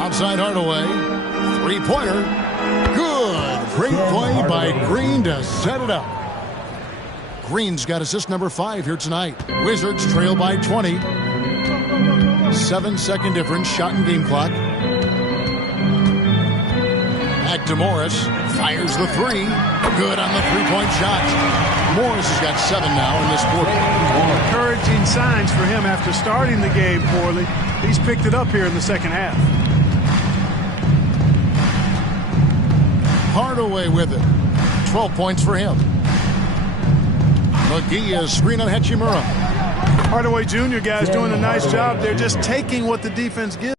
Outside Hardaway. Three-pointer. Good. Great play by Green to set it up. Green's got assist number 5 here tonight. Wizards trail by 20. 7-second difference. Shot and game clock. Back to Morris. Fires the 3. Good on the three-point shot. Morris has got 7 now in this quarter. Encouraging signs for him after starting the game poorly. He's picked it up here in the second half. Hardaway with it. 12 points for him. McGee is screen on Hachimura. Hardaway Jr. guys doing a nice job. They're just taking what the defense gives.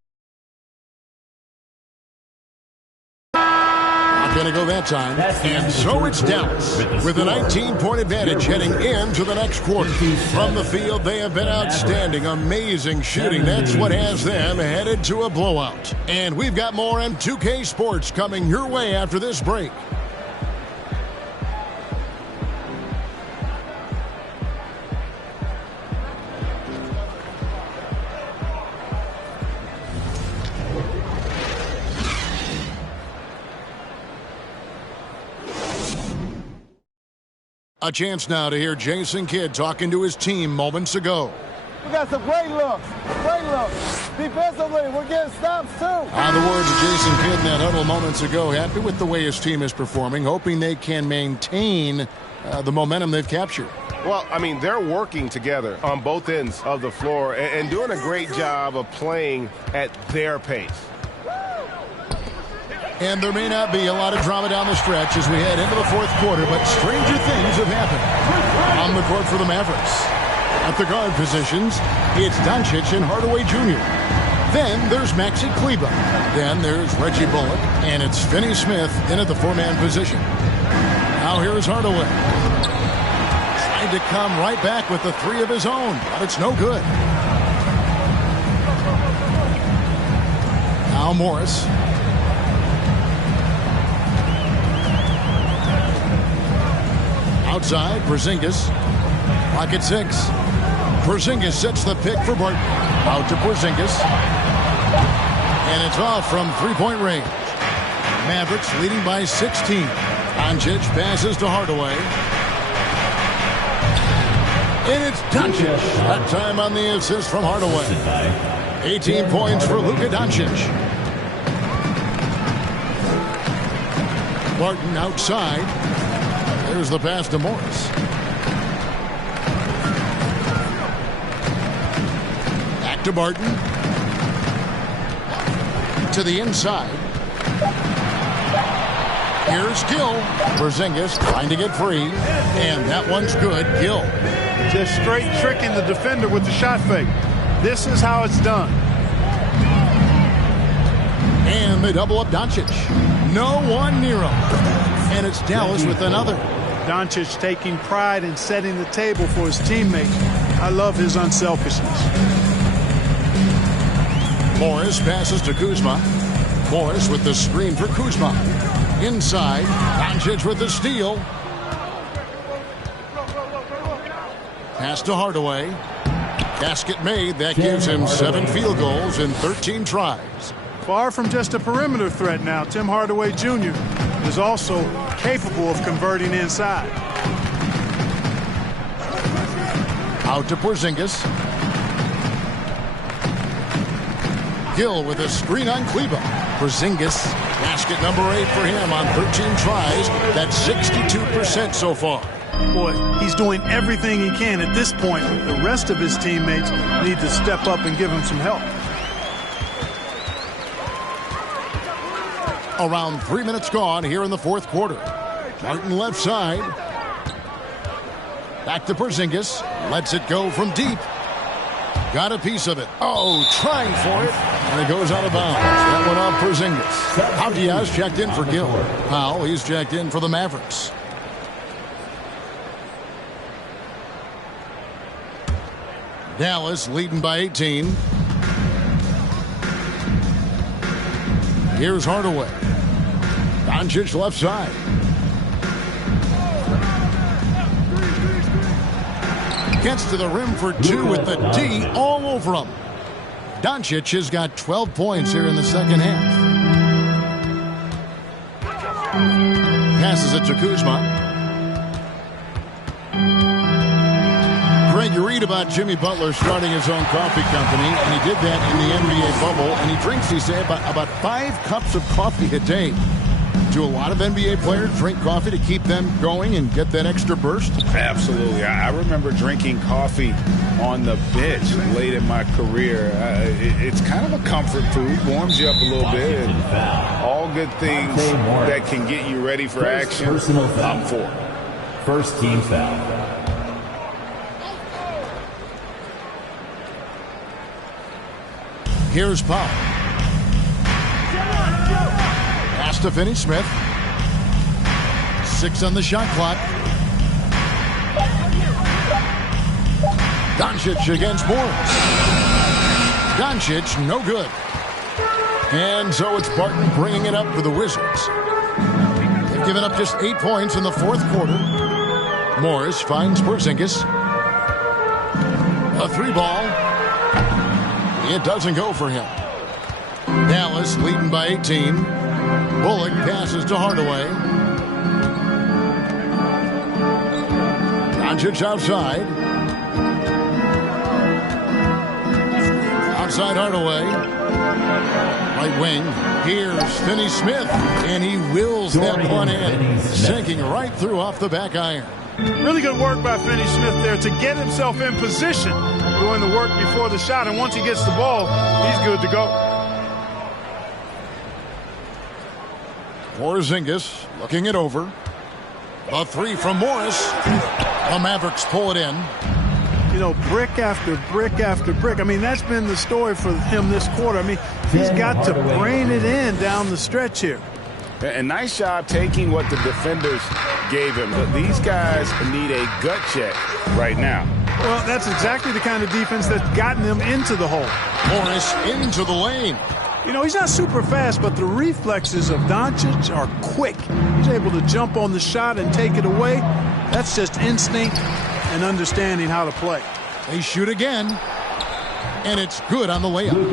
Going to go that time, and so it's Dallas with a 19-point advantage heading into the next quarter. From the field, they have been outstanding, amazing shooting. That's what has them headed to a blowout. And we've got more on 2K Sports coming your way after this break. A chance now to hear Jason Kidd talking to his team moments ago. We got some great looks. Great looks. Defensively, we're getting stops, too. The words of Jason Kidd in that huddle moments ago. Happy with the way his team is performing, hoping they can maintain the momentum they've captured. Well, I mean, they're working together on both ends of the floor and doing a great job of playing at their pace. And there may not be a lot of drama down the stretch as we head into the fourth quarter, but stranger things have happened. On the court for the Mavericks. At the guard positions, it's Doncic and Hardaway Jr. Then there's Maxi Kleber. Then there's Reggie Bullock, and it's Finney Smith in at the 4-man position. Now here's Hardaway. Tried to come right back with the 3 of his own, but it's no good. Now Morris. Outside, Porzingis. Clock at 6. Porzingis sets the pick for Barton. Out to Porzingis. And it's off from three-point range. Mavericks leading by 16. Doncic passes to Hardaway. And it's Doncic. That time on the assist from Hardaway. 18 points for Luka Doncic. Barton outside. There's the pass to Morris. Back to Barton. To the inside. Here's Gill. Porzingis trying to get free. And that one's good. Gill. Just straight tricking the defender with the shot fake. This is how it's done. And they double up Doncic. No one near him. And it's Dallas with another. Doncic taking pride in setting the table for his teammates. I love his unselfishness. Morris passes to Kuzma. Morris with the screen for Kuzma. Inside, Doncic with the steal. Pass to Hardaway. Basket made. That gives him 7 field goals in 13 tries. Far from just a perimeter threat now, Tim Hardaway Jr. is also capable of converting inside. Out to Porzingis. Gill with a screen on Kleba. Porzingis, basket number 8 for him on 13 tries. That's 62% so far. Boy, he's doing everything he can at this point. The rest of his teammates need to step up and give him some help. Around 3 minutes gone here in the fourth quarter. Martin left side. Back to Porzingis. Lets it go from deep. Got a piece of it. Oh, trying for it. And it goes out of bounds. That went off Porzingis. Now Diaz checked in for Gill. Powell, he's checked in for the Mavericks. Dallas leading by 18. Here's Hardaway. Doncic left side. Gets to the rim for 2 with the D all over him. Doncic has got 12 points here in the second half. Passes it to Kuzma. Greg, you read about Jimmy Butler starting his own coffee company, and he did that in the NBA bubble, and he drinks, he said, about 5 cups of coffee a day. Do a lot of NBA players drink coffee to keep them going and get that extra burst? Absolutely. I remember drinking coffee on the bench late in my career. It's kind of a comfort food, warms you up a little bit, and all good things that can get you ready for action, I'm for. First team foul. Here's Powell. Pass to Finney-Smith. 6 on the shot clock. Doncic against Morris. Doncic, no good. And so it's Barton bringing it up for the Wizards. They've given up just 8 points in the fourth quarter. Morris finds Porzingis. A 3-ball. It doesn't go for him. Dallas leading by 18. Bullock passes to Hardaway. Doncic outside. Outside Hardaway. Right wing. Here's Finney-Smith. And he wills that one in. Sinking right through off the back iron. Really good work by Finney-Smith there to get himself in position, doing the work before the shot, and once he gets the ball, he's good to go. Porzingis looking it over. A 3 from Morris. The Mavericks pull it in. You know, brick after brick after brick. I mean, that's been the story for him this quarter. I mean, he's got to brain it in down the stretch here. A nice job taking what the defenders gave him. But these guys need a gut check right now. Well, that's exactly the kind of defense that's gotten them into the hole. Morris into the lane. You know, he's not super fast, but the reflexes of Doncic are quick. He's able to jump on the shot and take it away. That's just instinct and understanding how to play. They shoot again, and it's good on the layup.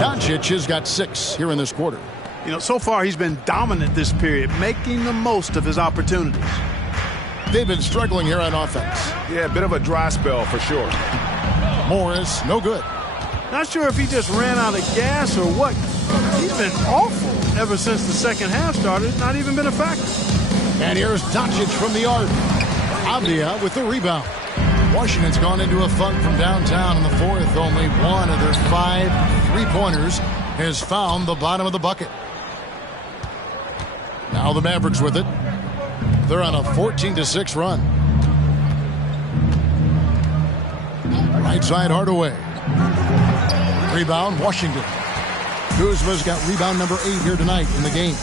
Doncic has got 6 here in this quarter. You know, so far he's been dominant this period, making the most of his opportunities. They've been struggling here on offense. Yeah, a bit of a dry spell for sure. Morris, no good. Not sure if he just ran out of gas or what. He's been awful ever since the second half started. Not even been a factor. And here's Doncic from the arc. Avdia with the rebound. Washington's gone into a funk from downtown in the fourth. Only one of their 5 three-pointers has found the bottom of the bucket. Now the Mavericks with it. They're on a 14-6 run. Right side Hardaway. Rebound Washington. Kuzma's got rebound number 8 here tonight in the game.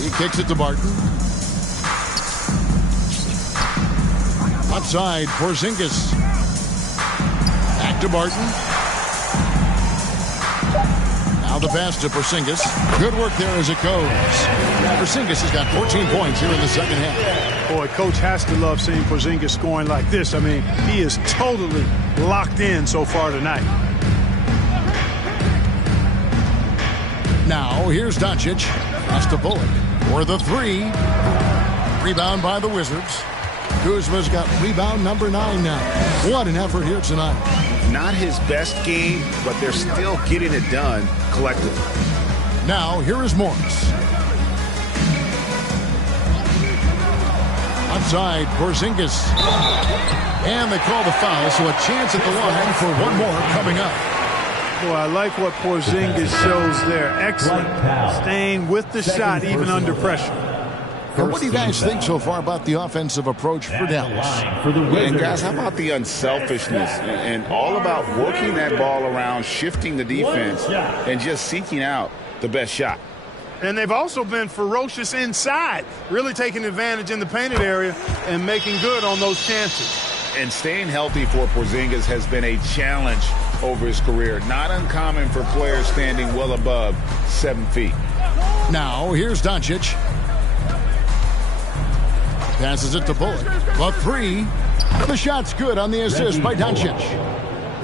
He kicks it to Barton. Outside, Porzingis. Back to Barton. Now the pass to Porzingis. Good work there as it goes. Porzingis has got 14 points here in the second half. Boy, Coach has to love seeing Porzingis scoring like this. I mean, he is totally locked in so far tonight. Now, here's Doncic. Pass to Bullock for the three. Rebound by the Wizards. Kuzma's got rebound number 9 now. What an effort here tonight. Not his best game, but they're still getting it done collectively. Now, here is Morris. Outside, Porzingis. And they call the foul, so a chance at the line for one more coming up. Boy, I like what Porzingis shows there. Excellent. Staying with the shot even under pressure. And what do you guys think so far about the offensive approach for Dallas? And guys, how about the unselfishness and all about working that ball around, shifting the defense, and just seeking out the best shot? And they've also been ferocious inside, really taking advantage in the painted area and making good on those chances. And staying healthy for Porzingis has been a challenge over his career. Not uncommon for players standing well above 7 feet. Now, here's Doncic. Passes it to Bullock. A three. The shot's good on the assist by Doncic.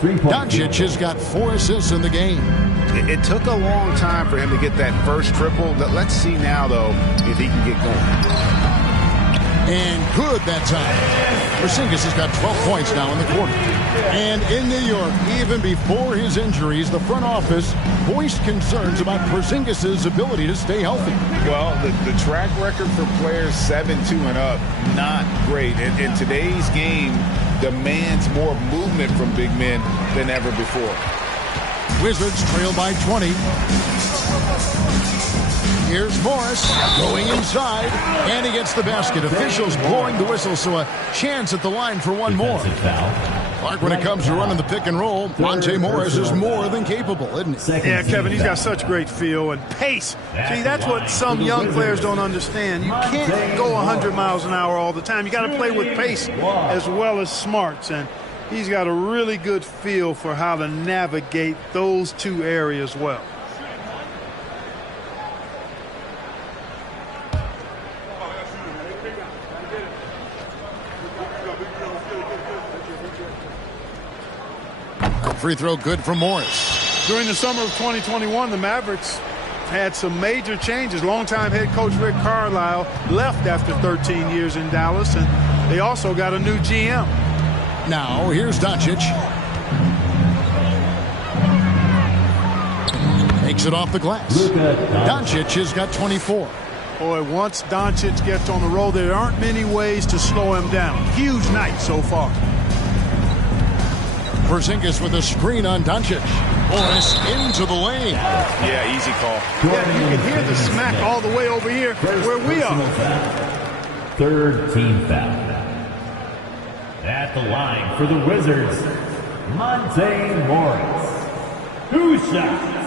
Doncic has got 4 assists in the game. It took a long time for him to get that first triple. Let's see now, though, if he can get going. And good that time. Porzingis has got 12 points now in the quarter. And in New York, even before his injuries, the front office voiced concerns about Porzingis' ability to stay healthy. Well, the track record for players 7-2 and up, not great. And today's game demands more movement from big men than ever before. Wizards trail by 20. Here's Morris going inside, and he gets the basket. Officials blowing the whistle, so a chance at the line for one more. Clark, when it comes to running the pick and roll, Monte Morris is more than capable, isn't he? Yeah, Kevin, he's got such great feel and pace. See, that's what some young players don't understand. You can't go 100 miles an hour all the time. You got to play with pace as well as smarts, and he's got a really good feel for how to navigate those two areas well. Free throw good for Morris. During the summer of 2021, the Mavericks had some major changes. Longtime head coach Rick Carlisle left after 13 years in Dallas, and they also got a new GM. Now, here's Doncic. Makes it off the glass. Doncic has got 24. Boy, once Doncic gets on the roll, there aren't many ways to slow him down. Huge night so far. Porzingis with a screen on Doncic. Morris into the lane. Yeah, easy call. Yeah, you can hear the smack all the way over here where we are. Third team foul. At the line for the Wizards, Monte Morris. 2 shots.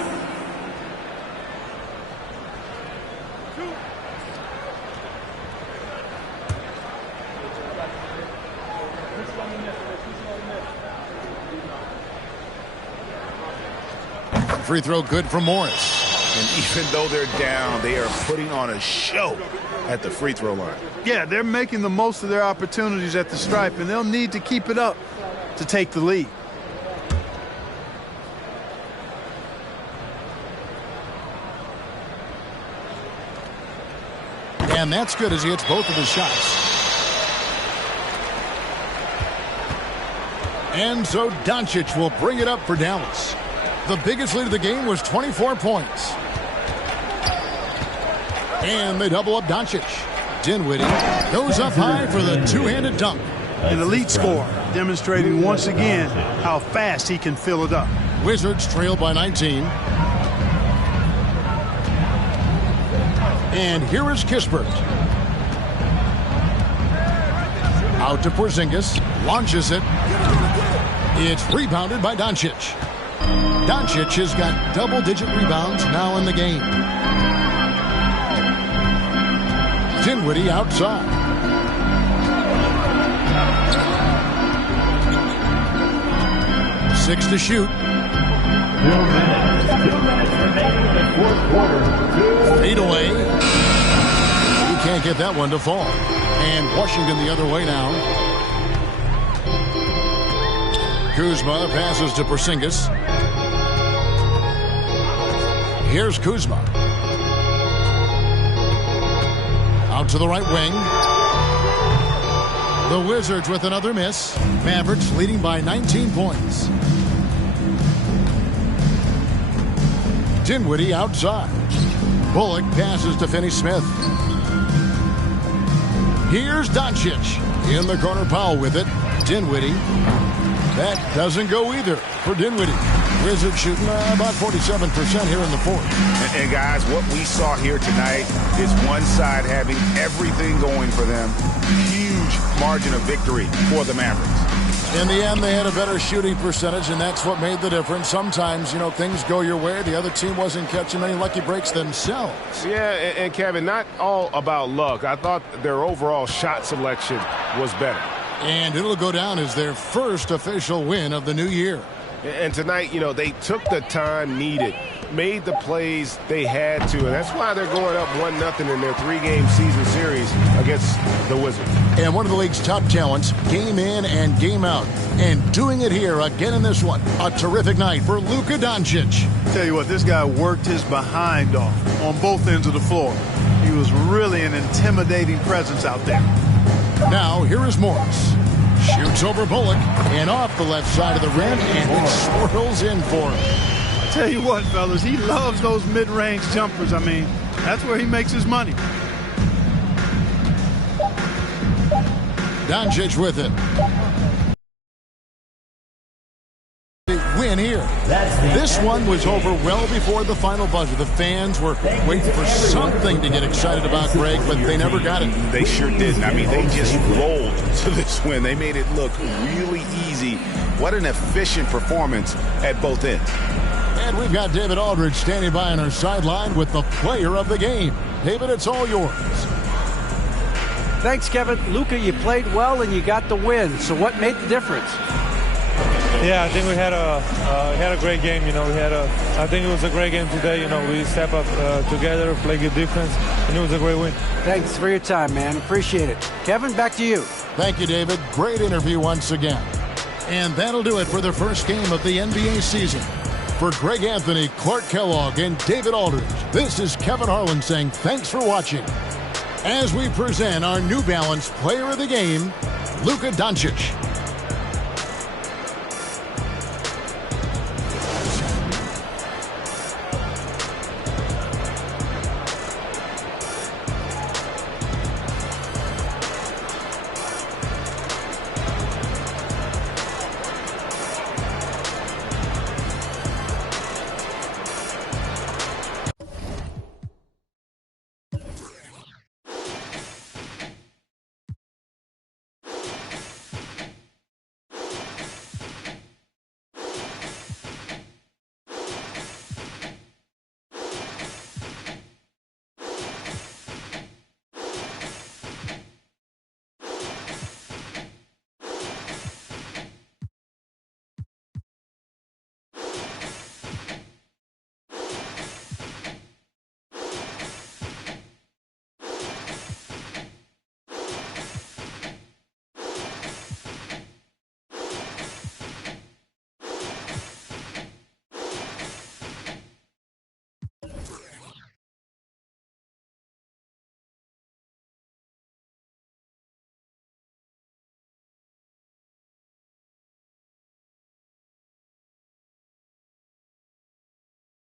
Free throw good for Morris. And even though they're down, they are putting on a show at the free throw line. Yeah, they're making the most of their opportunities at the stripe, and they'll need to keep it up to take the lead. And that's good as he hits both of his shots. And so Doncic will bring it up for Dallas. The biggest lead of the game was 24 points. And they double up Doncic. Dinwiddie goes up high for the two-handed dunk. An elite score, demonstrating once again how fast he can fill it up. Wizards trail by 19. And here is Kispert. Out to Porzingis. Launches it. It's rebounded by Doncic. Doncic has got double-digit rebounds now in the game. Dinwiddie outside. 6 to shoot. 2 minutes remaining in the fourth quarter. Fade away. He can't get that one to fall. And Washington the other way now. Kuzma passes to Porzingis. Here's Kuzma. Out to the right wing. The Wizards with another miss. Mavericks leading by 19 points. Dinwiddie outside. Bullock passes to Finney-Smith. Here's Doncic. In the corner, Powell with it. Dinwiddie. That doesn't go either for Dinwiddie. Wizards shooting about 47% here in the fourth. And guys, what we saw here tonight is one side having everything going for them. Huge margin of victory for the Mavericks. In the end, they had a better shooting percentage, and that's what made the difference. Sometimes, things go your way. The other team wasn't catching many lucky breaks themselves. Yeah, and Kevin, not all about luck. I thought their overall shot selection was better. And it'll go down as their first official win of the new year. And tonight, they took the time needed, made the plays they had to, and that's why they're going up 1-0 in their 3-game season series against the Wizards. And one of the league's top talents, game in and game out, and doing it here again in this one. A terrific night for Luka Doncic. Tell you what, this guy worked his behind off on both ends of the floor. He was really an intimidating presence out there. Now, here is Morris. Shoots over Bullock and off the left side of the rim, and he swirls in for him. I tell you what, fellas, he loves those mid-range jumpers. I mean, that's where he makes his money. Doncic with it. Win here. This one was over well before the final buzzer. The fans were waiting for something to get excited about, Greg, but they never got it. They sure didn't. I mean, they just rolled to this win. They made it look really easy. What an efficient performance at both ends. And we've got David Aldridge standing by on our sideline with the player of the game. David, it's all yours. Thanks, Kevin. Luka, you played well and you got the win. So what made the difference? Yeah, I think we had a great game. I think it was a great game today. We step up together, play good defense, and it was a great win. Thanks for your time, man. Appreciate it. Kevin, back to you. Thank you, David. Great interview once again. And that'll do it for the first game of the NBA season. For Greg Anthony, Clark Kellogg, and David Aldridge, this is Kevin Harlan saying thanks for watching. As we present our New Balance Player of the Game, Luka Doncic.